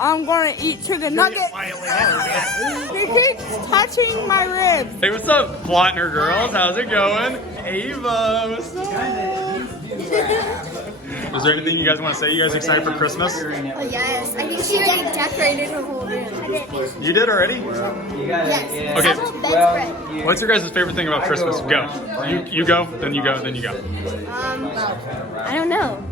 I'm gonna eat chicken nuggets. He keeps touching my ribs. Hey, what's up, Plotner girls? How's it going? Ava, what's up? Is there anything you guys want to say? You guys excited for Christmas? Oh, yes. I think she already decorated her whole room. You did already? Yes. Okay. Bedspread. What's your guys' favorite thing about Christmas? Go. You go, then you go, then you go. I don't know.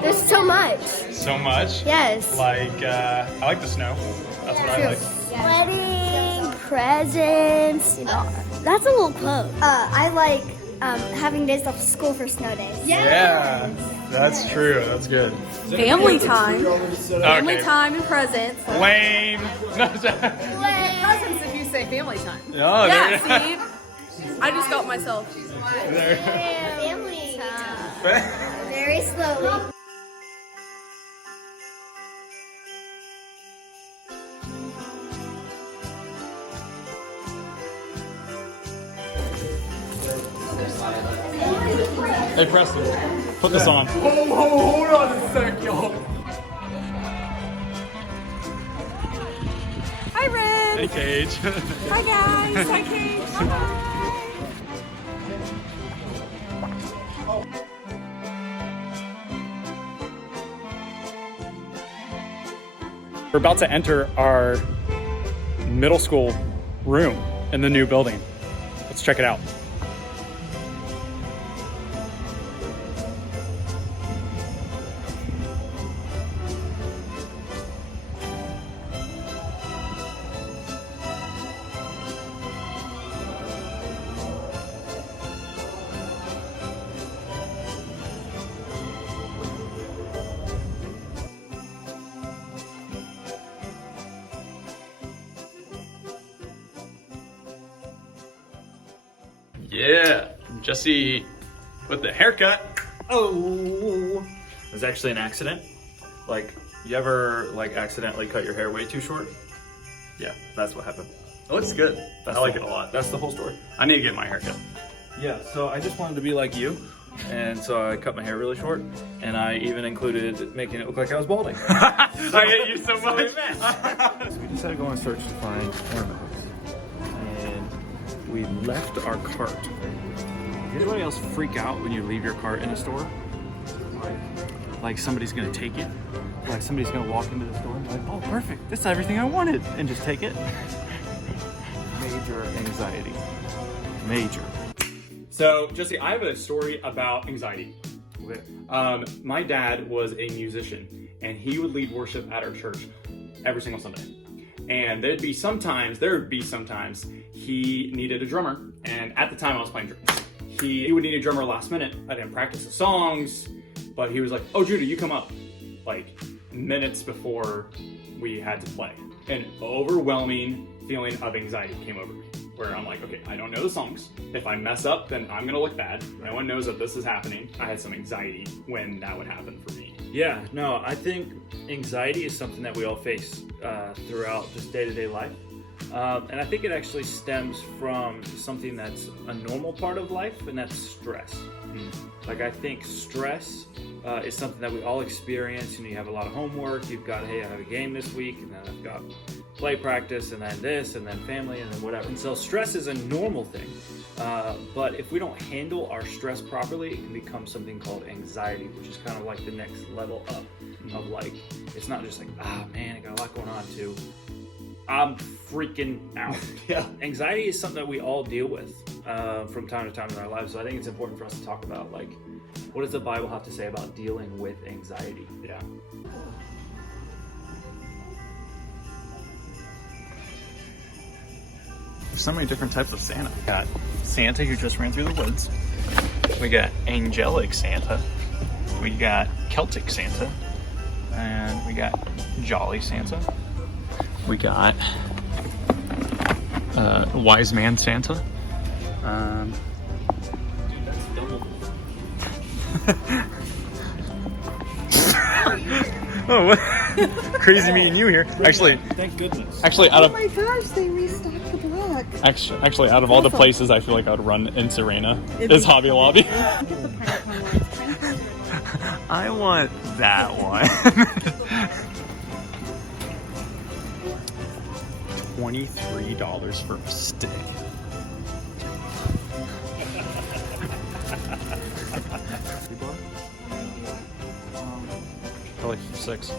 There's so much. So much? Yes. Like, I like the snow. That's what I like. Wedding, presents, you know. That's a little quote. I like having days off school for snow days. Yeah, that's true. That's good. Family time. Family Okay. time and presents. Lame. No, Presents if you say family time. no, Yeah, see? I just got myself. Family time. Very slowly. Hey, Preston, put this on. Hold on a sec, y'all. Hi, Red. Hey, Cage. Hi, guys. Hi, Kate. Bye. We're about to enter our middle school room in the new building. Let's check it out. Yeah, Jesse with the haircut. Oh, it was actually an accident. Like, you ever like accidentally cut your hair way too short? Yeah, that's what happened. It looks good. I like it a lot. That's the whole story. I need to get my haircut. Yeah, so I just wanted to be like you, and so I cut my hair really short, and I even included making it look like I was balding. I hate you so much. So we decided to go on a search to find ornaments, and we left our cart. Did anybody else freak out when you leave your cart in a store? Like somebody's gonna take it? Like somebody's gonna walk into the store and be like, oh, perfect, this is everything I wanted, and just take it? Major anxiety. Major. So, Jesse, I have a story about anxiety. Okay. My dad was a musician, and he would lead worship at our church every single Sunday. And there would be sometimes he needed a drummer, and at the time I was playing drums. He would need a drummer last minute. I didn't practice the songs, but he was like, oh, Judah, you come up. Like, minutes before we had to play. An overwhelming feeling of anxiety came over me, where I'm like, okay, I don't know the songs. If I mess up, then I'm gonna look bad. No one knows that this is happening. I had some anxiety when that would happen for me. Yeah, no, I think anxiety is something that we all face throughout just day-to-day life. And I think it actually stems from something that's a normal part of life, and that's stress. Like, I think stress is something that we all experience. You know, you have a lot of homework, you've got, hey, I have a game this week, and then I've got play practice, and then this, and then family, and then whatever. And so stress is a normal thing. But if we don't handle our stress properly, it can become something called anxiety, which is kind of like the next level up of like, it's not just like, ah, man, I got a lot going on, too. I'm freaking out. Yeah. Anxiety is something that we all deal with from time to time in our lives. So I think it's important for us to talk about, like, what does the Bible have to say about dealing with anxiety? Yeah. There's so many different types of Santa. We got Santa who just ran through the woods. We got angelic Santa. We got Celtic Santa. And we got jolly Santa. We got wise man Santa. Oh, what? Crazy meeting you here. Actually, Thank goodness. out of Oh my gosh, they restocked the block. look. Actually, out of all the places I feel like I'd run in Serena is Hobby Lobby. Get the pineapple one. It's kind of good. I want that one. $23 for a stick. Probably 6.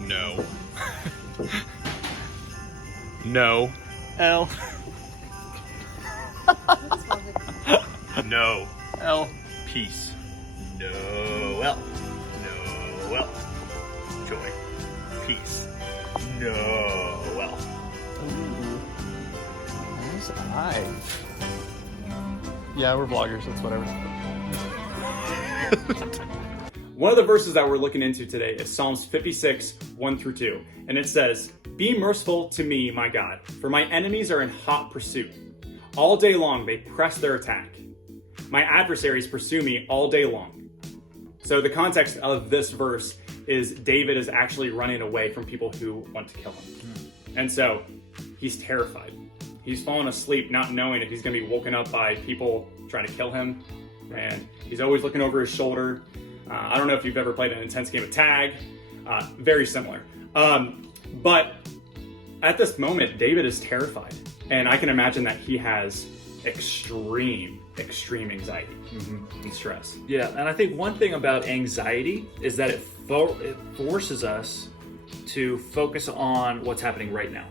No. No. L. No. L. Peace. No. L. No. L. Joy. Peace. No. L. Ooh. Nice eye. Yeah, we're vloggers. That's whatever. One of the verses that we're looking into today is Psalms 56, 1 through 2. And it says, "Be merciful to me, my God, for my enemies are in hot pursuit. All day long they press their attack. My adversaries pursue me all day long." So the context of this verse is David is actually running away from people who want to kill him. And so he's terrified. He's fallen asleep not knowing if he's going to be woken up by people trying to kill him. And he's always looking over his shoulder. I don't know if you've ever played an intense game of tag. Very similar. But at this moment, David is terrified. And I can imagine that he has extreme anxiety and stress. Yeah, and I think one thing about anxiety is that it forces us to focus on what's happening right now.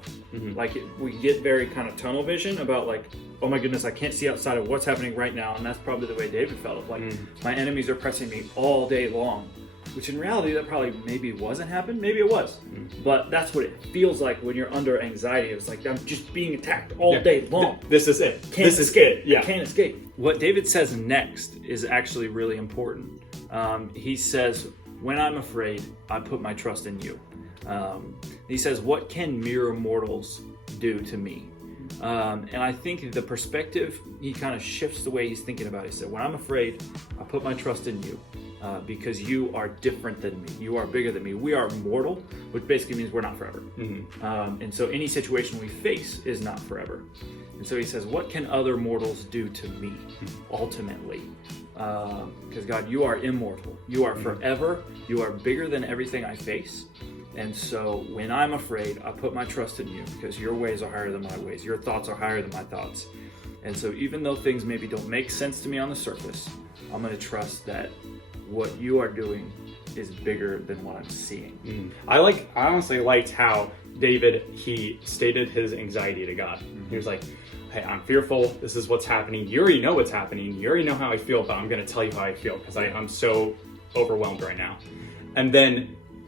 Like we get very kind of tunnel vision about like, oh my goodness, I can't see outside of what's happening right now. And that's probably the way David felt. Of like, my enemies are pressing me all day long. Which in reality, that probably maybe wasn't happened. Maybe it was. But that's what it feels like when you're under anxiety. It's like, I'm just being attacked all day long. This is it. Can't escape. Yeah. Can't escape. What David says next is actually really important. He says, when I'm afraid, I put my trust in you. He says, what can mere mortals do to me? And I think the perspective, he kind of shifts the way he's thinking about it. He said, when I'm afraid, I put my trust in you. Because you are different than me. You are bigger than me. We are mortal, which basically means we're not forever. And so any situation we face is not forever. And so he says, what can other mortals do to me, ultimately? Because God, you are immortal. You are forever. You are bigger than everything I face. And so when I'm afraid, I put my trust in you because your ways are higher than my ways. Your thoughts are higher than my thoughts. And so even though things maybe don't make sense to me on the surface, I'm going to trust that what you are doing is bigger than what I'm seeing. I honestly liked how David, he stated his anxiety to God. He was like, hey, I'm fearful. This is what's happening. You already know what's happening. You already know how I feel, but I'm going to tell you how I feel because I'm so overwhelmed right now.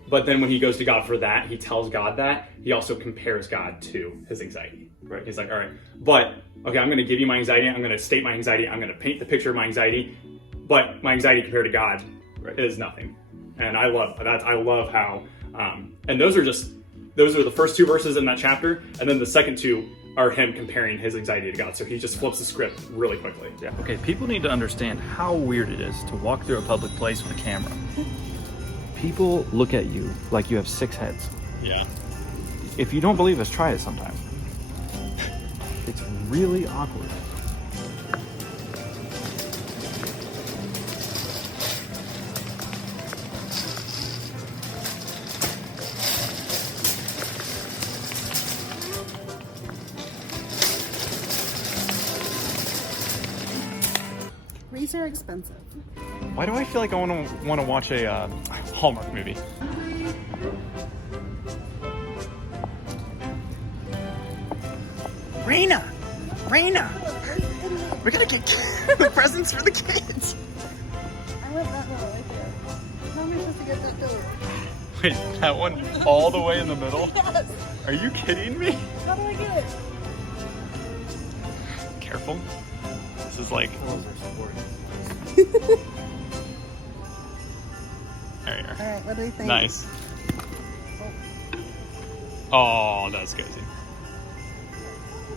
But then when he goes to God for that, he tells God that. He also compares God to his anxiety. Right? He's like, all right, but okay, I'm going to give you my anxiety. I'm going to state my anxiety. I'm going to paint the picture of my anxiety. But my anxiety compared to God is nothing. And I love that. I love how, and those are the first 2 verses in that chapter. And then the second 2 are him comparing his anxiety to God. So he just flips the script really quickly. Yeah. Okay, people need to understand how weird it is to walk through a public place with a camera. People look at you like you have 6 heads. Yeah. If you don't believe us, try it sometime. It's really awkward. These are expensive. Why do I feel like I want to watch a Hallmark movie? Raina! We're gonna get the presents for the kids! I went that way right there. How am I supposed to get that door? Wait, that one all the way in the middle? Yes! Are you kidding me? How do I get it? Careful. This is like... There you are. Alright, what do you think? Nice. Oh, that's cozy.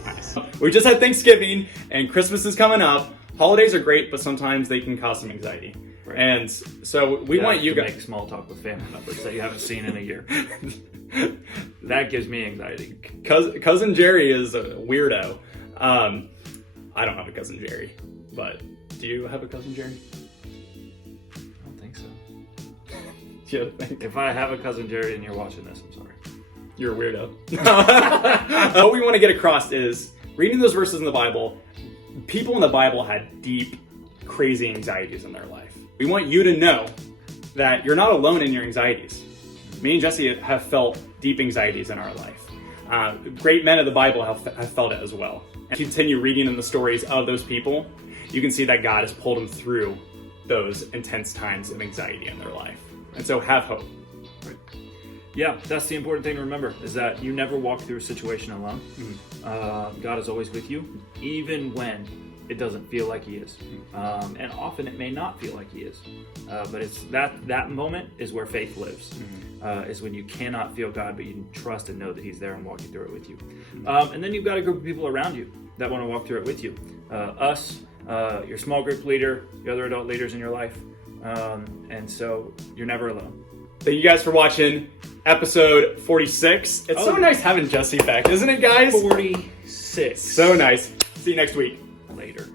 Nice. We just had Thanksgiving and Christmas is coming up. Holidays are great, but sometimes they can cause some anxiety. Right. And so we want you guys to make small talk with family members that you haven't seen in a year. That gives me anxiety. Cousin Jerry is a weirdo. I don't have a cousin Jerry, but do you have a cousin Jerry? I don't think so. You think? If I have a cousin Jerry and you're watching this, I'm sorry. You're a weirdo. What we want to get across is, reading those verses in the Bible, people in the Bible had deep, crazy anxieties in their life. We want you to know that you're not alone in your anxieties. Me and Jesse have felt deep anxieties in our life. Great men of the Bible have felt it as well. And continue reading in the stories of those people, you can see that God has pulled them through those intense times of anxiety in their life. And so have hope. Yeah, that's the important thing to remember, is that you never walk through a situation alone. God is always with you, even when it doesn't feel like he is. And often it may not feel like he is. But it's that moment is where faith lives. Is when you cannot feel God, but you can trust and know that he's there and walking through it with you. And then you've got a group of people around you that want to walk through it with you. Us, your small group leader, the other adult leaders in your life. And so you're never alone. Thank you guys for watching episode 46. It's so nice having Jesse back, isn't it, guys? 46. So nice. See you next week. Later.